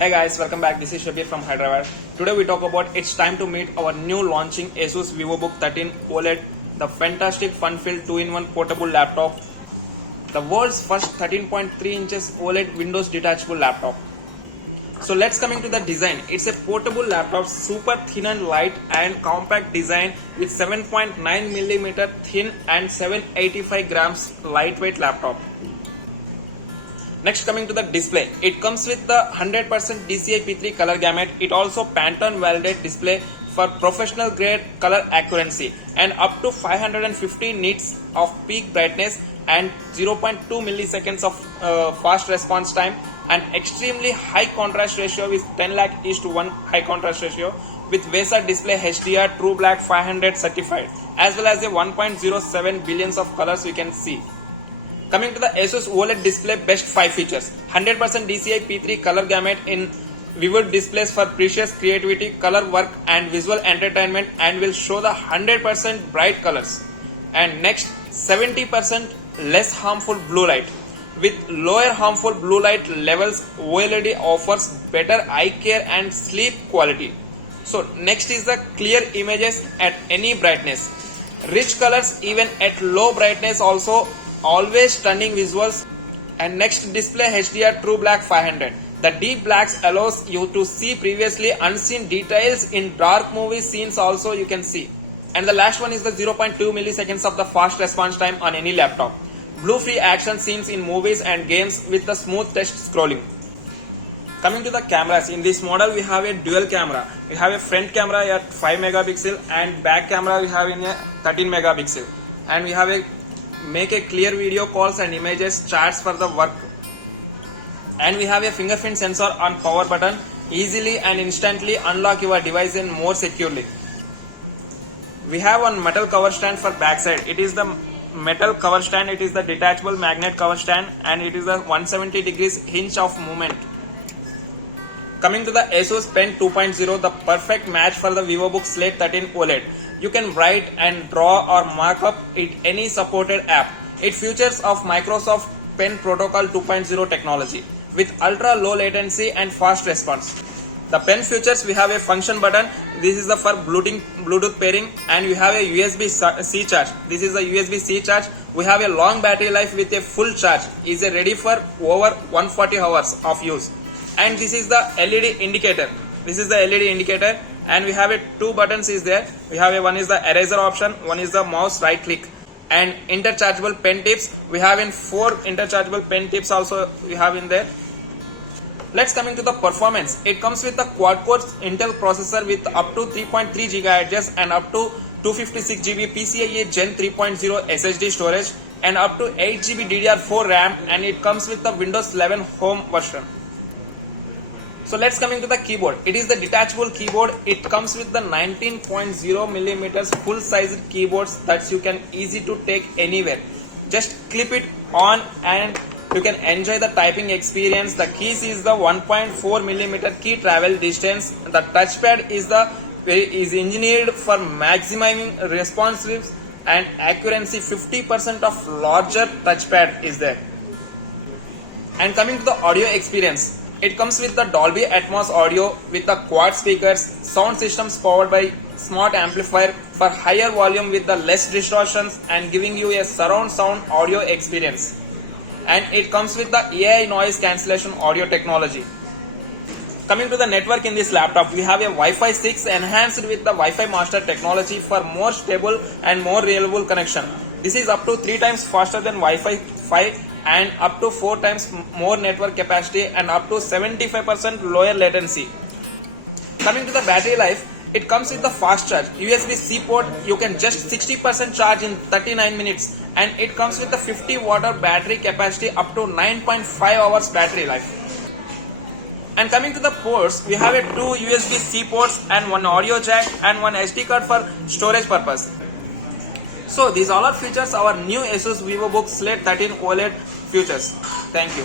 Hey guys, welcome back. This is Shabir from Hyderabad. Today we talk about it's time to meet our new launching Asus VivoBook 13 OLED, the fantastic fun-filled 2-in-1 portable laptop, the world's first 13.3 inches OLED Windows detachable laptop. So let's coming to the design. It's a portable laptop, super thin and light and compact design with 7.9mm thin and 785 grams lightweight laptop. Next, coming to the display, it comes with the 100% DCI P3 color gamut. It also Pantone validated display for professional grade color accuracy and up to 550 nits of peak brightness and 0.2 milliseconds of fast response time and extremely high contrast ratio with 10:1 high contrast ratio with VESA display HDR True Black 500 certified, as well as a 1.07 billions of colors we can see. Coming to the Asus OLED display, best 5 features: 100% DCI P3 color gamut in vivid displays for precious creativity, color work and visual entertainment, and will show the 100% bright colors. And next, 70% less harmful blue light. With lower harmful blue light levels, OLED offers better eye care and sleep quality. So next is the clear images at any brightness. Rich colors even at low brightness, also always stunning visuals. And next, display HDR True Black 500. The deep blacks allows you to see previously unseen details in dark movie scenes also you can see. And the last one is the 0.2 milliseconds of the fast response time on any laptop. Blue free action scenes in movies and games with the smooth touch scrolling. Coming to the cameras, in this model we have a dual camera. We have a front camera at 5 megapixel and back camera we have in a 13 megapixel. And we have a make a clear video calls and images charts for the work. And we have a fingerprint sensor on power button, easily and instantly unlock your device and more securely. We have one metal cover stand for backside. It is the metal cover stand, it is the detachable magnet cover stand, and it is a 170 degrees hinge of movement. Coming to the Asus Pen 2.0, the perfect match for the VivoBook Slate 13 OLED. You can write and draw or mark up it any supported app. It features of Microsoft Pen Protocol 2.0 technology with ultra low latency and fast response. The pen features, we have a function button. This is the for Bluetooth pairing, and we have a USB-C charge. This is the USB-C charge. We have a long battery life with a full charge. Is ready for over 140 hours of use. And this is the LED indicator. This is the LED indicator, and we have a 2 buttons is there. We have a one is the eraser option, one is the mouse right click, and interchangeable pen tips. We have in 4 interchangeable pen tips also we have in there. Let's come into the performance. It comes with a quad-core Intel processor with up to 3.3 GHz and up to 256 GB PCIe Gen 3.0 SSD storage and up to 8 GB DDR4 RAM, and it comes with the Windows 11 Home version. So let's come into the keyboard. It is the detachable keyboard. It comes with the 19.0mm full-sized keyboards that you can easy to take anywhere. Just clip it on and you can enjoy the typing experience. The keys is the 1.4mm key travel distance. The touchpad is engineered for maximizing responsiveness and accuracy. 50% of larger touchpad is there. And coming to the audio experience, it comes with the Dolby Atmos audio with the quad speakers, sound systems powered by smart amplifier for higher volume with the less distortions and giving you a surround sound audio experience. And it comes with the AI noise cancellation audio technology. Coming to the network in this laptop, we have a Wi-Fi 6 enhanced with the Wi-Fi master technology for more stable and more reliable connection. This is up to 3 times faster than Wi-Fi 5 and up to 4 times more network capacity and up to 75% lower latency. Coming to the battery life, it comes with the fast charge USB-C port. You can just 60% charge in 39 minutes, and it comes with the 50 watt battery capacity up to 9.5 hours battery life. And coming to the ports, we have a 2 USB-C ports and 1 audio jack and 1 SD card for storage purpose. So these all are features our new Asus VivoBook Slate 13 OLED features. Thank you.